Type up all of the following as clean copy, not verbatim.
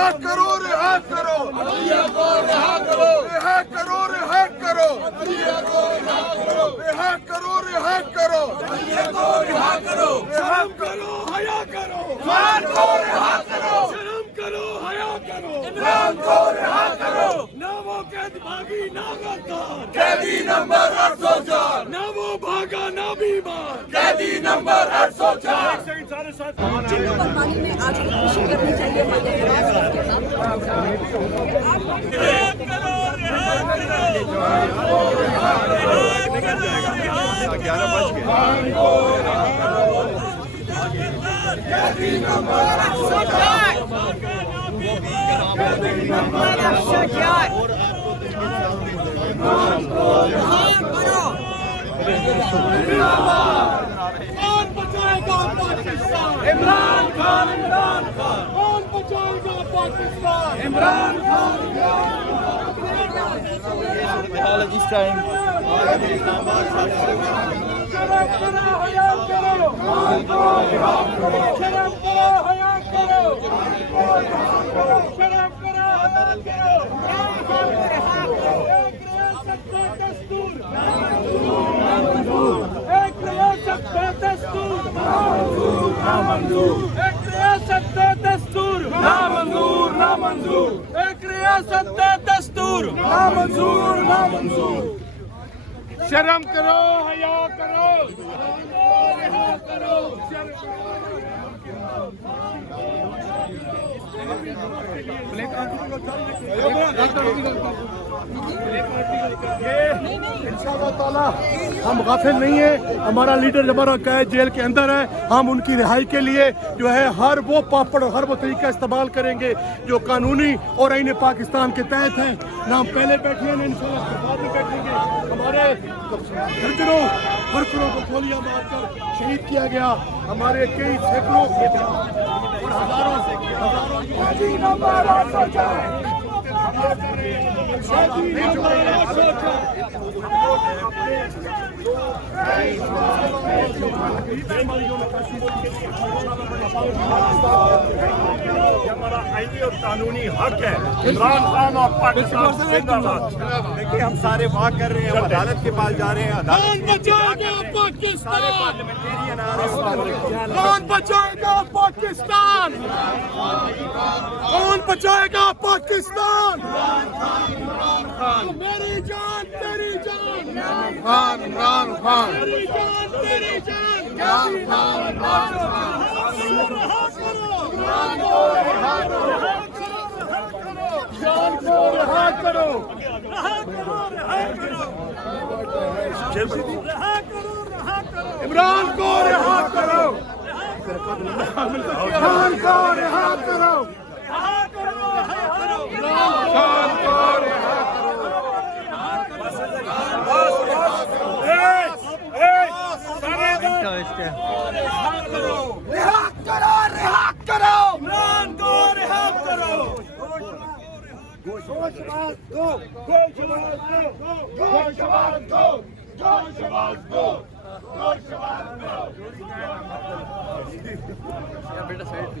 रिहा करो, रिहा करो, रिहा करो, रिहा करो, रिहा करो, रिहा करो, रिहा करो, रिहा करो, शर्म करो, हया करो, इमरान को रिहा करो, शर्म करो, हया करो, इमरान को रिहा करो, ना वो कैदी ना गद्दार, कैदी नंबर 804, ना वो भागा ना बीमार, कैदी नंबर 804। जिनको बरपाली में आज खुशी करनी चाहिए इमरान खान, इमरान खान, कौन बचाएगा पाकिस्तान? इमरान खान। This time. शर्म करो, हया करो, शर्म करो, हया करो, शर्म करो, एक रियासत का दस्तूर, एक रियासत का दस्तूर, नामंजूर, नामंजूर, एक रियासत का दस्तूर, नामंजूर, नामंजूर। शर्म करो, हया करो, रिहा करो, इंशाअल्लाह ताला हम गाफिल नहीं है। हमारा लीडर हमारा कैद जेल के अंदर है। हम उनकी रिहाई के लिए जो है हर वो पापड़ हर वो तरीका इस्तेमाल करेंगे जो कानूनी और आईन पाकिस्तान के तहत है। ना हम पहले बैठे हैं, इंशाअल्लाह बाद में बैठेंगे। हमारे दर्जनों वर्करों को गोलियां मारकर शहीद किया गया। हमारे कई सैकड़ों और हजारों हमारा आईनी और कानूनी हक है। इमरान खान और पाकिस्तान जिंदाबाद। देखिए हम सारे वाक कर रहे हैं, अदालत के पास जा रहे हैं। कौन बचाएगा पाकिस्तान? सारे पार्लियामेंटेरियन आ रहे हैं। कौन बचाएगा पाकिस्तान? कौन बचाएगा पाकिस्तान? मेरी जान तेरी जान, इमरान खान, इमरान खान, मेरी जान तेरी जान, इमरान खान, इमरान खान, इमरान को रिहा करो, जान को रिहा करो, इमरान को रिहा करो, खान को रिहा करो, इमरान खान को रिहा करो। रिहा करो, रिहा करो, इमरान को रिहा करो। गोशवास दो, गोशवास दो, गोशवास दो, गोशवास दो, गोशवास दो। बेटा साइड पे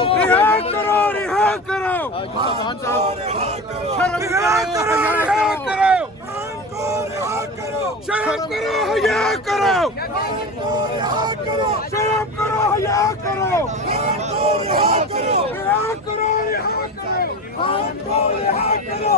रिहा करो, रिहा करो, रिहा करो, रिहा करो, रिहा करो, रिहा करो, शर्म करो, हया करो, शर्म करो, हया करो, रिहा करो, रिहा करो, रिहा करो,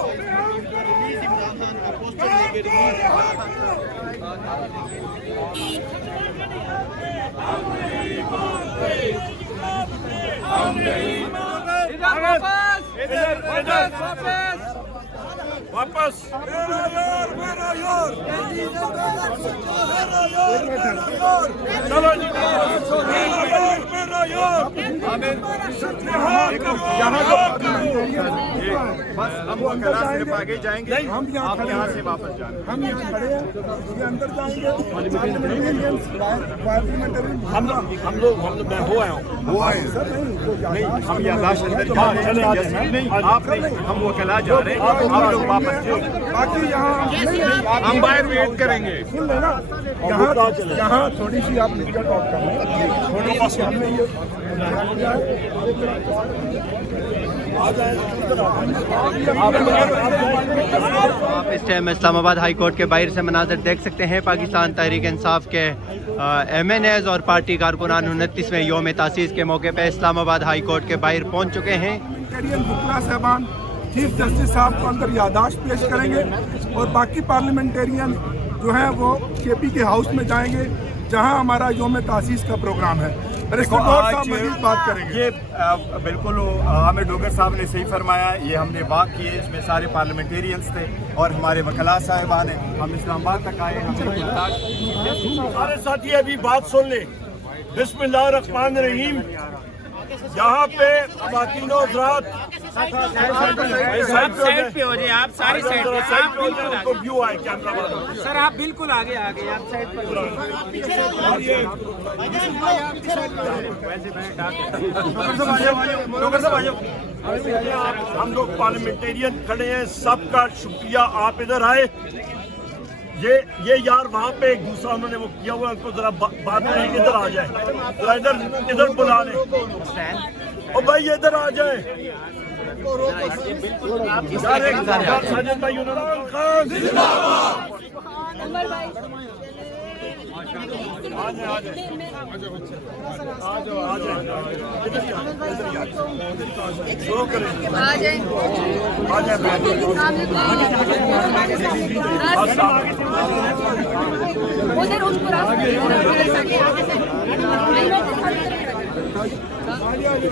वापस चलो जी बस हम वकला सिर्फ आगे जाएंगे, हम यहाँ से वापस जाएंगे। हम यहाँ खड़े हैं, ये अंदर जाएंगे। हम लोग मैं हो आया हूँ, नहीं हम यादाश्त अंदर जा रहे हैं, नहीं आप नहीं, हम वकला जा रहे हैं, आप लोग वापस बाकी यहाँ हम बाहर वेट करेंगे। सुन लेना, यहाँ थोड़ी सी आप मीडिया टॉक कर रहे हैं, थोड़ी सी हमने ये आप इस टाइम इस्लामाबाद हाई कोर्ट के बाहर से मनाज़र देख सकते हैं। पाकिस्तान तहरीक इंसाफ के MNAs और पार्टी कारकुनान 29वें योम तासीस के मौके पर इस्लामाबाद हाई कोर्ट के बाहर पहुंच चुके हैं। बुकला साहबान चीफ जस्टिस साहब को अंदर यादाश्त पेश करेंगे और बाकी पार्लियामेंटेरियन जो हैं वो KP के हाउस में जाएंगे जहां हमारा योम तासीस का प्रोग्राम है। बात करेंगे। ये बिल्कुल आमिर डोगर साहब ने सही फरमाया, ये हमने बात की है, इसमें सारे पार्लियामेंटेरियंस थे और हमारे वकला साहिबान हैं। हम इस्लामाबाद तक आए, सारे साथी अभी बात सुन ले। बिस्मिल्लाहिर्रहमानिर्रहीम। यहाँ पे ख़वातीनो हज़रात साइड पे हो जाए, आप सारी साइड पे, आप बिल्कुल आगे। व्यू आए कैमरा सर आप बिल्कुल आगे आ गए, आप साइड पर हम लोग पार्लियामेंटेरियन खड़े हैं, सबका शुक्रिया आप इधर आए। ये यार वहाँ पे एक दूसरा उन्होंने वो किया हुआ, उनको जरा बात करें, इधर आ जाए, जरा इधर बुला लें। ओ भाई इधर आ जाए। साजिद भाई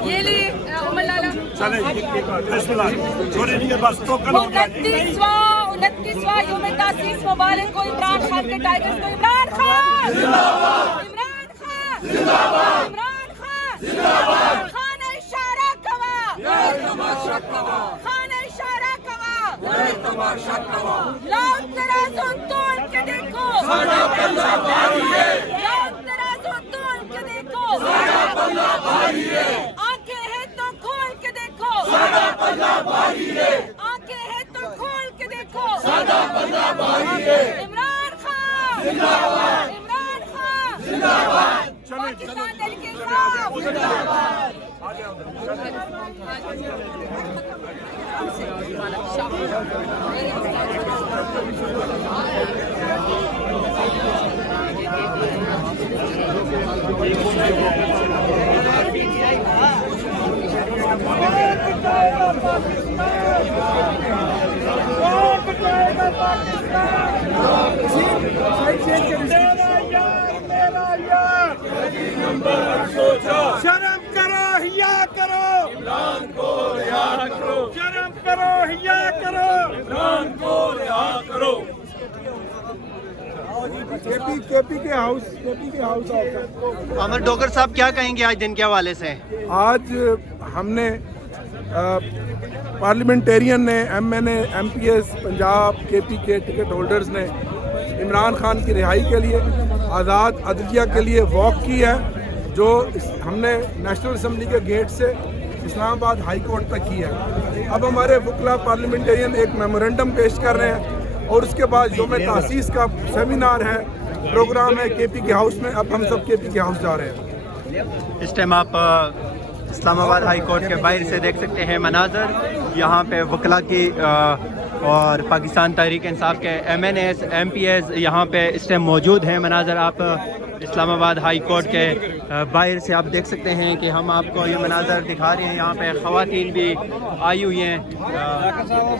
ये ली उमर लाला। चले छोड़े नहीं बस तो 29वां योम तासीस मुबारक को इमरान खान के टाइगर्स को। इमरान खान जिंदाबाद, इमरान खान जिंदाबाद, इमरान खान जिंदाबाद। खान इशारा कवा, खान इशारा कवा, लाओ तराजू तोल के देखो, लाओ तराजू तोल के देखो, आंखें हैं तो खोल के देखो, आंखें हैं तो खोल के देखो। इमरान खान जिंदाबाद, इमरान खान जिंदाबाद, पाकिस्तान तहरीक इंसाफ जिंदाबाद। शर्म करो हिया करो, इमरान को रिहा करो। शर्म करो हिया करो, इमरान को रिहा करो। केपी के हाउस आमिर डोगर साहब क्या कहेंगे आज दिन के हवाले से? आज हमने पार्लियामेंटेरियन ने, MNA MPS पंजाब KP के टिकट होल्डर्स ने इमरान खान की रिहाई के लिए, आज़ाद अदलिया के लिए वॉक की है, जो हमने नेशनल असम्बली के गेट से इस्लामाबाद हाई कोर्ट तक की है। अब हमारे वकला पार्लियामेंटेरियन एक मेमोरेंडम पेश कर रहे हैं और उसके बाद योम तासीस का सेमिनार है, प्रोग्राम है KP के हाउस में। अब हम सब KP के हाउस जा रहे हैं। इस टाइम आप इस्लामाबाद हाई कोर्ट के बाहर से देख सकते हैं मनाजर। यहाँ पे वकला की और पाकिस्तान तहरीक इंसाफ के MNAs MPS यहाँ पे इस टाइम मौजूद हैं। मनाजर आप इस्लामाबाद हाई कोर्ट के बाहर से आप देख सकते हैं कि हम आपको ये मनाजर दिखा रहे हैं। यहाँ पे ख़वातीन भी आई हुई हैं,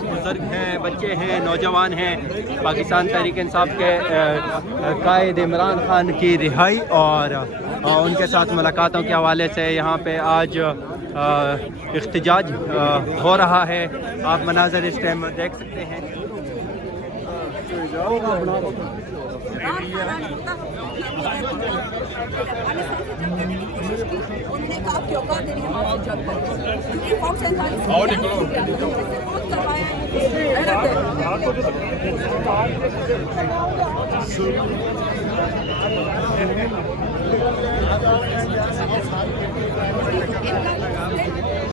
बुज़ुर्ग हैं, बच्चे हैं, नौजवान हैं। पाकिस्तान तहरीक इंसाफ के कायद इमरान खान की रिहाई और उनके साथ मुलाकातों के हवाले से यहाँ पे आज इख्तिजाज हो रहा है। आप मनाजर इस टाइम देख सकते हैं। की, उन्होंने कहा आपकी औकात नहीं हम आपसे जल्द करेंगे, क्योंकि फॉर्म 47 करवाया है।